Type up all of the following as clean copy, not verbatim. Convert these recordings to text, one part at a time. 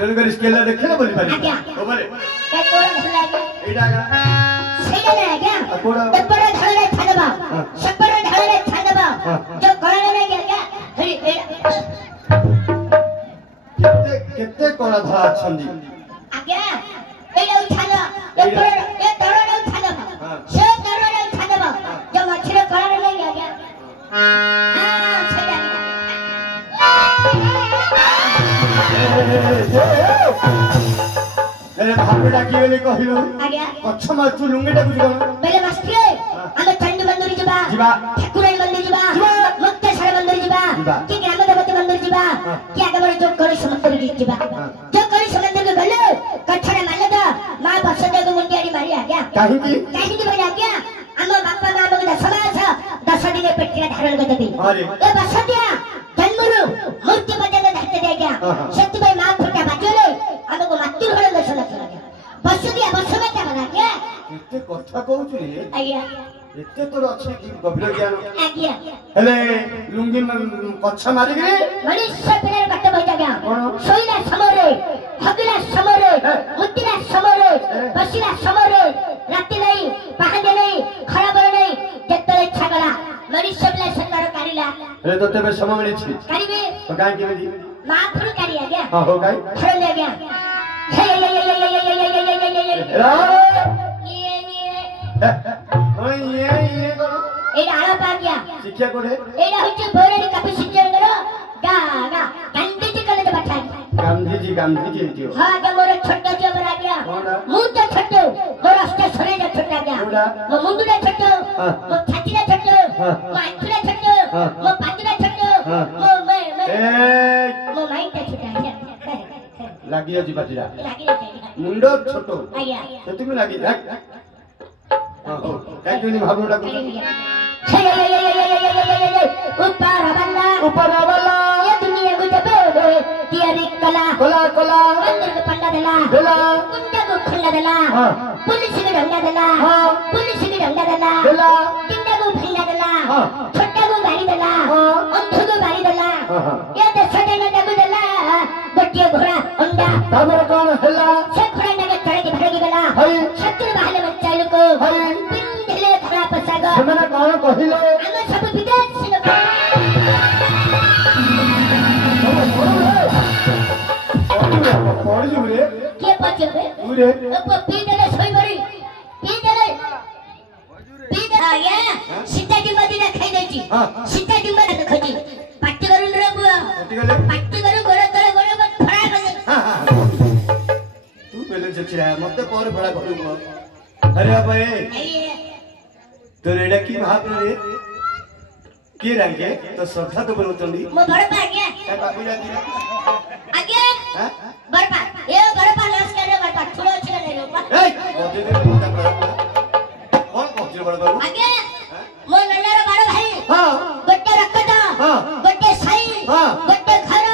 तेरे को स्केल देखे ना बोली पारी आज्ञा ओ बोले के कोड़ भल आज्ञा एटा सेटा ना आज्ञा कोड़ा ऊपर ढाले छानबा सपर ढाले छानबा जो गणना नहीं आज्ञा हरी केते कोड़ा धरा छंदी आज्ञा एटा उठाना ऊपर ए तड़ने उठाना से तड़ने उठाना जो मछली गणना नहीं आज्ञा हां सेटा अरे भाबेटा की बोली कहियो आज्ञा कच्छ मारछु लुंगीटा बुझ गलो पहले मास्टर हम चंडी मंदिर जीवा जीवा ठाकुरानी मंदिर जीवा मुक्तेश्वर मंदिर जीवा कि ग्राम देवती मंदिर जीवा कि आगे बड़े जो करी समुद्र जीवा जो करी समुद्र के गले कठड़ा माले दा मां बसदे को मुंडियाड़ी मारी आ गया काहे की बोल आ गया हम बापा मां को समाज 10 दिन पेटिया धारण कर देबी ए बसदिया जन्मरु मूर्ति बजे धरते दे गया सत्य भाई मां फटा बाजले हमको मातृ होले दर्शन कर बसदिया बसमेटा बना के एते कथा कहउछु रे आज्ञा एते तोर अछि कि गभीर ज्ञान आज्ञा हेले लुंगी कच्छ मारी रे मनुष्य पिलर बात बजा गया सोइला समरे हगला समरे मुतिला समरे बसिला समरे राति नहीं पहाड़े नहीं खराबर नहीं जतले छगला मनुष्य पिलर संगर कारिला हे तो तेबे समय मिली छी कारिबे तो गाय के दी मां फुल कारि आ गया हां हो गाय फुल ले गया हे ये करो एडा आला पा गया शिक्षा करे एडा होचे बोरेडी कापी शिक्षा करो गा गा गांधी जी कले बैठा गांधी जी दियो हां के मोरे छोटा जो बना गया मुंह तो छोटो मोर अस्ते सरे जा छोटा गया मो मुंडुडा छोटो मो छातीडा छोटो मो आंखुडा छोटो मो पाटीडा छोटो मो मो माइंडा छोटा है लागियो जी पाटीडा लागियो मुंडो छोटो आज्ञा सेति में लागी हां हो काय जोनी भाबुडा को ऊपर वाला ये दुनिया को जब तियारी कला कला मंदिर को पंडा देला कुंडा को खंडा देला पुलिस को डंडा देला पुलिस को डंडा देला टिंडा को खंडा देला छोटा को गाड़ी देला अंधु को गाड़ी देला ये देशटे न जगु देला गोटिए घोड़ा अंडा तमर कौन हल्ला से घोड़ा ने चढ़ के भागी गेला शत्रु बाहले बच्चा लोग पिंडले खड़ा पसाग ସେମାନେ कौन कहिलो ଆମେ ସବୁ ବିଦେଶ ଲୋକ पड़ी जो रे କିଏ ପଚାରେ रे पी देले सोई बड़ी पी देले आज्ञा सीता डिंबा दिना खाई देची सीता डिंबा देखछि पाटी करू रे बुआ पाटी करू गोड़ तले गोड़ फड़ा कर तू पहले चचिरा मते पर फड़ा करू अरे भाई तो रेडा की महापुर रे की रंगे तो श्रद्धा तो बोलतंदी मो बड़ पा गया काय बाबू जाती आज्ञा बड़ पा ए बड़ पा नास करे बड़ पा छोड़ो छिले नहीं लोपा ए बोझे दे मोटा बड़ा कौन पहुंचे बड़ा बाबू आज्ञा मो नन्नार बड़ भाई हां गोटे रखता गोटे साई गोटे घर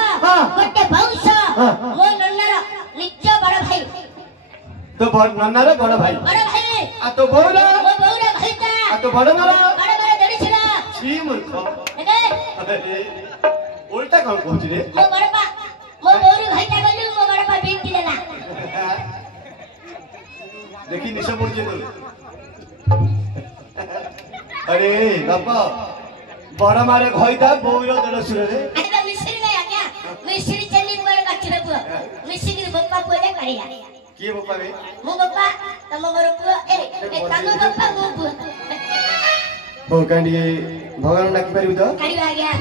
गोटे वंश मो नन्नार निज बड़ भाई तो बड़ नन्नार बड़ भाई आ तो बौरा मो बौरा भाईटा आ तो बड़ मारा जड़ी छिला छी मूर्ख एगे अरे उल्टा कौन पहुंच रे मो बड़पा मो बौरी भाईटा गलु मो बड़पा बीत देला देखी निशा पड़ जे अरे बापा बड़ मारे घइता बौरो देड़ सुरे रे अरे मिस्त्री नहीं आ क्या मिस्त्री चली मोर गछरे पुआ मिस्त्री के बप्पा पुआ दे करिया के बापा रे मो बप्पा तम मोर पुआ ए तम बप्पा मो पुआ हो कांडी भगवान डाकी पारिबो तो करिया गया